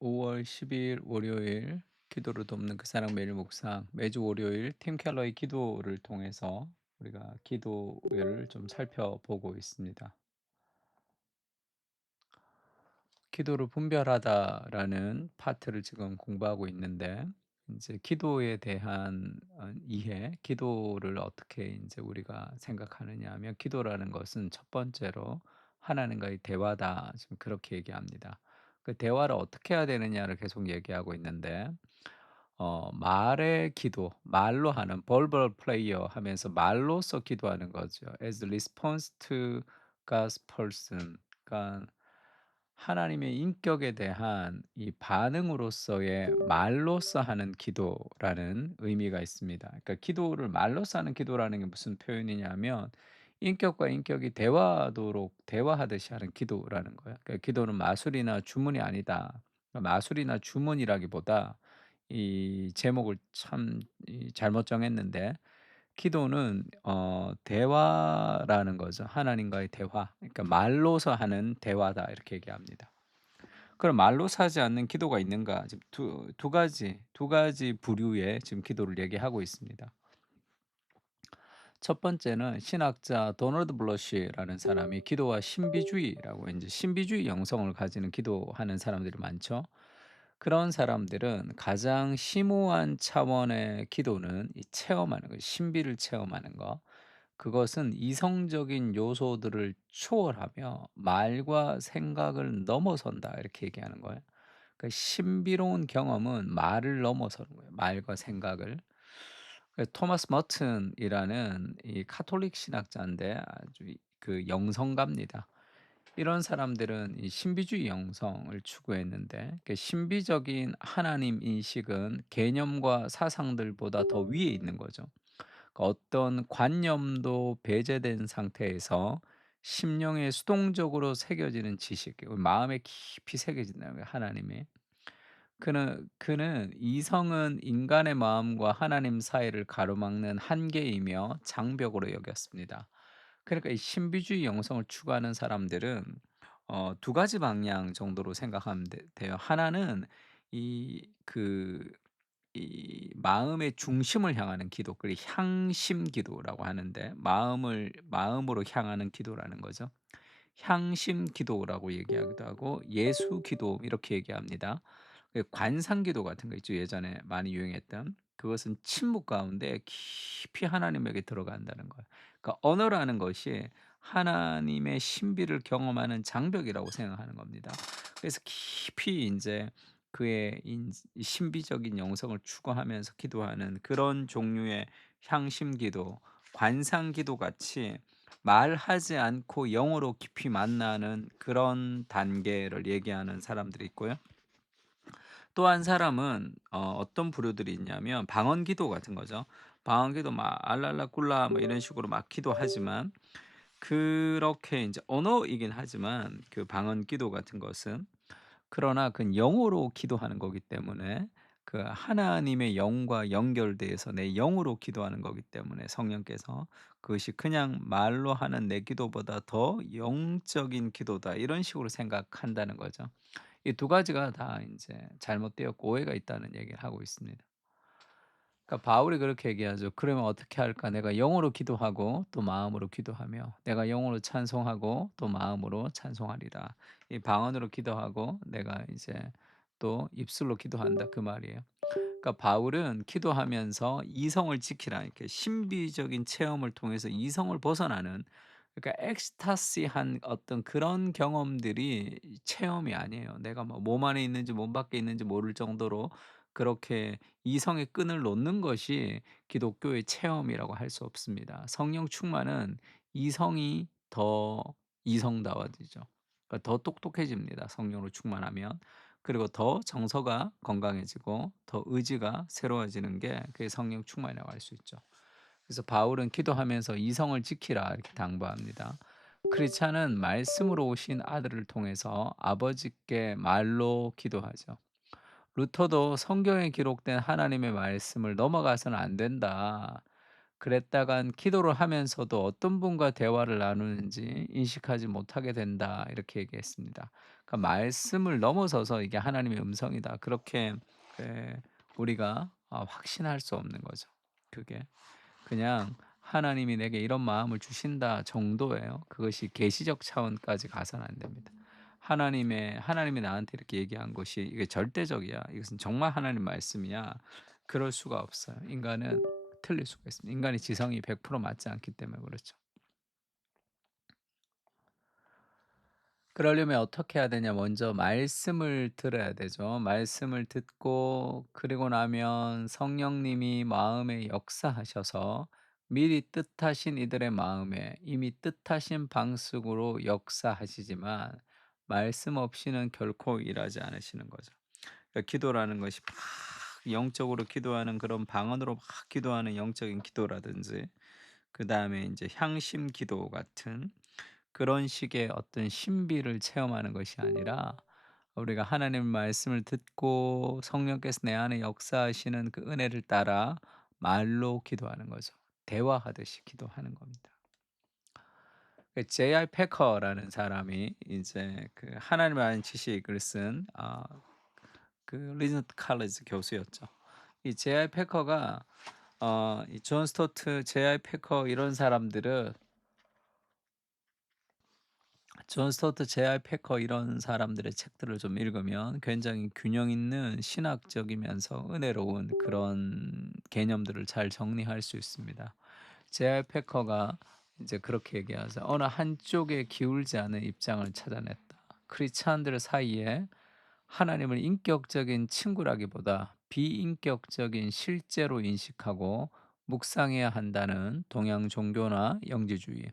5월 10일 월요일 기도를 돕는 그 사랑 매일 묵상 매주 월요일 팀 켈러의 기도를 통해서 우리가 기도를 좀 살펴보고 있습니다. 기도를 분별하다라는 파트를 지금 공부하고 있는데 이제 기도에 대한 이해, 기도를 어떻게 이제 우리가 생각하느냐 하면 기도라는 것은 첫 번째로 하나님과의 대화다. 지금 그렇게 얘기합니다. 그 대화를 어떻게 해야 되느냐를 계속 얘기하고 있는데 말의 기도, 말로 하는 verbal prayer 하면서 말로써 기도하는 거죠. as response to God's person. 그러니까 하나님의 인격에 대한 이 반응으로서의 말로써 하는 기도라는 의미가 있습니다. 그러니까 기도를 말로써 하는 기도라는 게 무슨 표현이냐면 인격과 인격이 대화하도록 대화하듯이 하는 기도라는 거예요. 그러니까 기도는 마술이나 주문이 아니다. 그러니까 마술이나 주문이라기보다 이 제목을 참 잘못 정했는데 기도는 대화라는 거죠. 하나님과의 대화. 그러니까 말로서 하는 대화다 이렇게 얘기합니다. 그럼 말로서 하지 않는 기도가 있는가? 지금 두 가지 부류의 지금 기도를 얘기하고 있습니다. 첫 번째는 신학자 도널드 블러시라는 사람이 기도와 신비주의라고 이제 신비주의 영성을 가지는 기도하는 사람들이 많죠. 그런 사람들은 가장 심오한 차원의 기도는 이 체험하는 거, 신비를 체험하는 거. 그것은 이성적인 요소들을 초월하며 말과 생각을 넘어선다 이렇게 얘기하는 거예요. 그 신비로운 경험은 말을 넘어서는 거예요. 말과 생각을. 토마스 머튼이라는 이 카톨릭 신학자인데 아주 그 영성가입니다. 이런 사람들은 이 신비주의 영성을 추구했는데 그 신비적인 하나님 인식은 개념과 사상들보다 더 위에 있는 거죠. 그 어떤 관념도 배제된 상태에서 심령에 수동적으로 새겨지는 지식, 마음에 깊이 새겨진다는 거예요, 하나님이. 그는 이성은 인간의 마음과 하나님 사이를 가로막는 한계이며 장벽으로 여겼습니다. 그러니까 이 신비주의 영성을 추구하는 사람들은 두 가지 방향 정도로 생각하면 돼요. 하나는 이 그 이 마음의 중심을 향하는 기도, 그걸 향심 기도라고 하는데 마음으로 향하는 기도라는 거죠. 향심 기도라고 얘기하기도 하고 예수 기도 이렇게 얘기합니다. 관상 기도 같은 거 있죠. 예전에 많이 유행했던. 그것은 침묵 가운데 깊이 하나님에게 들어간다는 거예요. 그러니까 언어라는 것이 하나님의 신비를 경험하는 장벽이라고 생각하는 겁니다. 그래서 깊이 인제 그의 신비적인 영성을 추구하면서 기도하는 그런 종류의 향심 기도, 관상 기도 같이 말하지 않고 영으로 깊이 만나는 그런 단계를 얘기하는 사람들이 있고요. 또 한 사람은 어떤 부류들이 있냐면 방언 기도 같은 거죠. 방언 기도 막 알랄라 꿀라 뭐 이런 식으로 막 기도하지만 그렇게 인제 언어이긴 하지만 그 방언 기도 같은 것은 그러나 그건 영으로 기도하는 거기 때문에 그 하나님의 영과 연결돼서 내 영으로 기도하는 거기 때문에 성령께서 그것이 그냥 말로 하는 내 기도보다 더 영적인 기도다 이런 식으로 생각한다는 거죠. 이 두 가지가 다 인제 잘못되었고 오해가 있다는 얘기를 하고 있습니다. 그러니까 바울이 그렇게 얘기하죠. "그러면 어떻게 할까? 내가 영으로 기도하고 또 마음으로 기도하며 내가 영으로 찬송하고 또 마음으로 찬송하리라." 이 방언으로 기도하고 내가 이제 또 입술로 기도한다 그 말이에요. 그러니까 바울은 기도하면서 이성을 지키라 이렇게 신비적인 체험을 통해서 이성을 벗어나는 그러니까 엑스타시한 어떤 그런 경험들이 체험이 아니에요. 내가 뭐 몸 안에 있는지 몸 밖에 있는지 모를 정도로 그렇게 이성의 끈을 놓는 것이 기독교의 체험이라고 할 수 없습니다. 성령 충만은 이성이 더 이성다워지죠. 그러니까 더 똑똑해집니다, 성령으로 충만하면. 그리고 더 정서가 건강해지고 더 의지가 새로워지는 게 그게 성령 충만이라고 할 수 있죠. 그래서 바울은 기도하면서 "이성을 지키라." 이렇게 당부합니다. 크리스찬은 말씀으로 오신 아들을 통해서 아버지께 말로 기도하죠. 루터도 "성경에 기록된 하나님의 말씀을 넘어가서는 안 된다." 그랬다간 기도를 하면서도 어떤 분과 대화를 나누는지 인식하지 못하게 된다. 이렇게 얘기했습니다. 그러니까 말씀을 넘어서서 이게 하나님의 음성이다. 그렇게 우리가 확신할 수 없는 거죠. 그게 그냥 하나님이 내게 이런 마음을 주신다 정도예요. 그것이 계시적 차원까지 가서는 안 됩니다. 하나님이 나한테 이렇게 얘기한 것이 이게 절대적이야. 이것은 정말 하나님 말씀이야. 그럴 수가 없어요. 인간은 틀릴 수가 있습니다. 인간의 지성이 100% 맞지 않기 때문에 그렇죠. 그러려면 어떻게 해야 되냐? 먼저 말씀을 들어야 되죠. 말씀을 듣고 그리고 나면 성령님이 마음에 역사하셔서 미리 뜻하신 이들의 마음에 이미 뜻하신 방식으로 역사하시지만 말씀 없이는 결코 일하지 않으시는 거죠. 그러니까 기도라는 것이 막 영적으로 기도하는 그런 방언으로 막 기도하는 영적인 기도라든지 그다음에 이제 향심 기도 같은 그런 식의 어떤 신비를 체험하는 것이 아니라 우리가 하나님 말씀을 듣고 성령께서 내 안에 역사하시는 그 은혜를 따라 말로 기도하는 거죠. 대화하듯이 기도하는 겁니다. J.I. 패커라는 사람이 이제 그 하나님 아는 지식을 쓴 그 리전트 칼리지 교수였죠. 이 J.I. 패커가 이 존 스토트, J.I. 패커 이런 사람들은 존 스토트, J.I. 패커 이런 사람들의 책들을 좀 읽으면 굉장히 균형 있는 신학적이면서 은혜로운 그런 개념들을 잘 정리할 수 있습니다. J.I. 패커가 이제 그렇게 얘기하죠. "어느 한쪽에 기울지 않은 입장을 찾아냈다. 크리스찬들 사이에 하나님을 인격적인 친구라기보다 비인격적인 실제로 인식하고 묵상해야 한다는 동양 종교나 영지주의,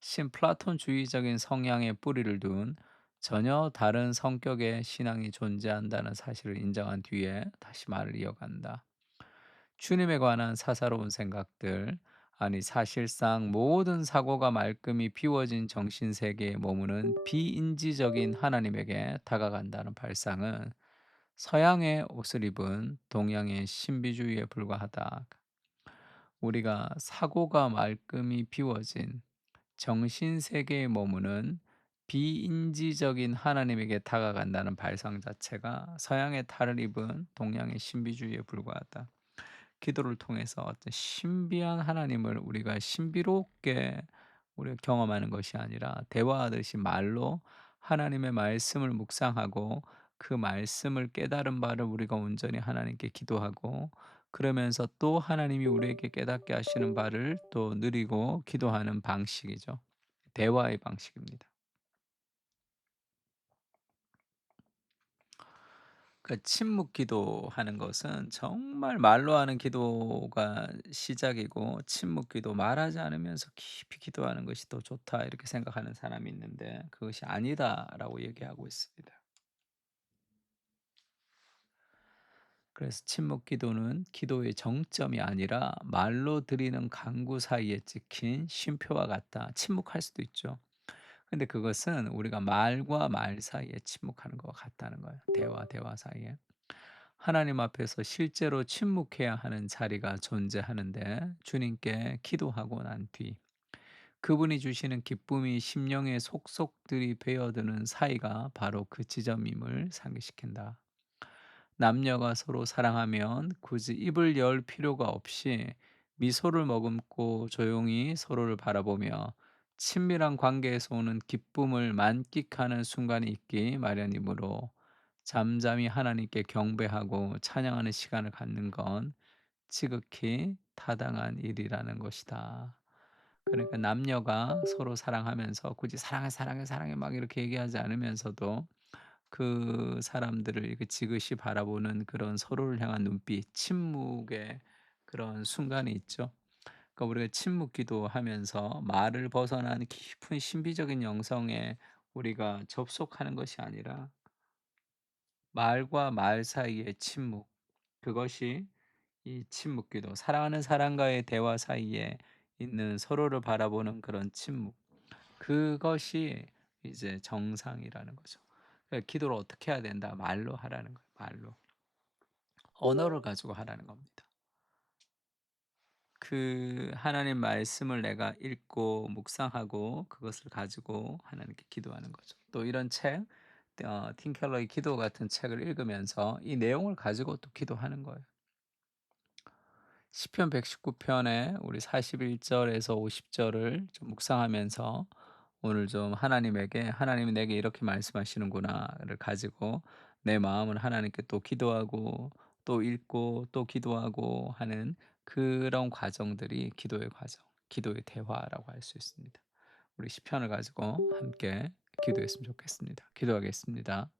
신플라톤주의적인 성향의 뿌리를 둔 전혀 다른 성격의 신앙이 존재한다는 사실을 인정한 뒤에 다시 말을 이어간다. 주님에 관한 사사로운 생각들, 아니 사실상 모든 사고가 말끔히 비워진 정신세계에 머무는 비인지적인 하나님에게 다가간다는 발상은 서양의 옷을 입은 동양의 신비주의에 불과하다. 우리가 사고가 말끔히 비워진 정신세계에 머무는 비인지적인 하나님에게 다가간다는 발상 자체가 서양의 탈을 입은 동양의 신비주의에 불과하다. 기도를 통해서 어떤 신비한 하나님을 우리가 신비롭게 우리가 경험하는 것이 아니라 대화하듯이 말로 하나님의 말씀을 묵상하고 그 말씀을 깨달은 바를 우리가 온전히 하나님께 기도하고 그러면서 또 하나님이 우리에게 깨닫게 하시는 바를 또 누리고 기도하는 방식이죠. 대화의 방식입니다. 그 침묵 기도하는 것은 정말 말로 하는 기도가 시작이고 침묵 기도 말하지 않으면서 깊이 기도하는 것이 더 좋다 이렇게 생각하는 사람이 있는데 그것이 아니다라고 얘기하고 있습니다. 그래서 침묵 기도는 기도의 정점이 아니라 말로 드리는 간구 사이에 찍힌 쉼표와 같다. 침묵할 수도 있죠. 근데 그것은 우리가 말과 말 사이에 침묵하는 것 같다는 거예요. 대화 사이에. 하나님 앞에서 실제로 침묵해야 하는 자리가 존재하는데 주님께 기도하고 난 뒤 그분이 주시는 기쁨이 심령의 속속들이 배어드는 사이가 바로 그 지점임을 상기시킨다. 남녀가 서로 사랑하면 굳이 입을 열 필요가 없이 미소를 머금고 조용히 서로를 바라보며 친밀한 관계에서 오는 기쁨을 만끽하는 순간이 있기 마련이므로 잠잠히 하나님께 경배하고 찬양하는 시간을 갖는 건 지극히 타당한 일이라는 것이다. 그러니까 남녀가 서로 사랑하면서 굳이 "사랑해, 사랑해, 사랑해." 막 이렇게 얘기하지 않으면서도 그 사람들을 이렇게 지그시 바라보는 그런 서로를 향한 눈빛, 침묵의 그런 순간이 있죠. 그러니까 우리가 침묵 기도하면서 말을 벗어난 깊은 신비적인 영성에 우리가 접속하는 것이 아니라 말과 말 사이의 침묵, 그것이 이 침묵 기도, 사랑하는 사람과의 대화 사이에 있는 서로를 바라보는 그런 침묵, 그것이 이제 정상이라는 거죠. 기도를 어떻게 해야 된다? 말로 하라는 거예요. 말로. 언어를 가지고 하라는 겁니다. 그 하나님 말씀을 내가 읽고 묵상하고 그것을 가지고 하나님께 기도하는 거죠. 또 이런 책 팀 켈러의 기도 같은 책을 읽으면서 이 내용을 가지고 또 기도하는 거예요. 시편 119 편에 우리 41 절에서 50 절을 좀 묵상하면서 오늘 좀 하나님에게 '하나님이 내게 이렇게 말씀하시는구나.'를 가지고 내 마음을 하나님께 또 기도하고 또 읽고 또 기도하고 하는 그런 과정들이 기도의 과정, 기도의 대화라고 할 수 있습니다. 우리 시편을 가지고 함께 기도했으면 좋겠습니다. 기도하겠습니다.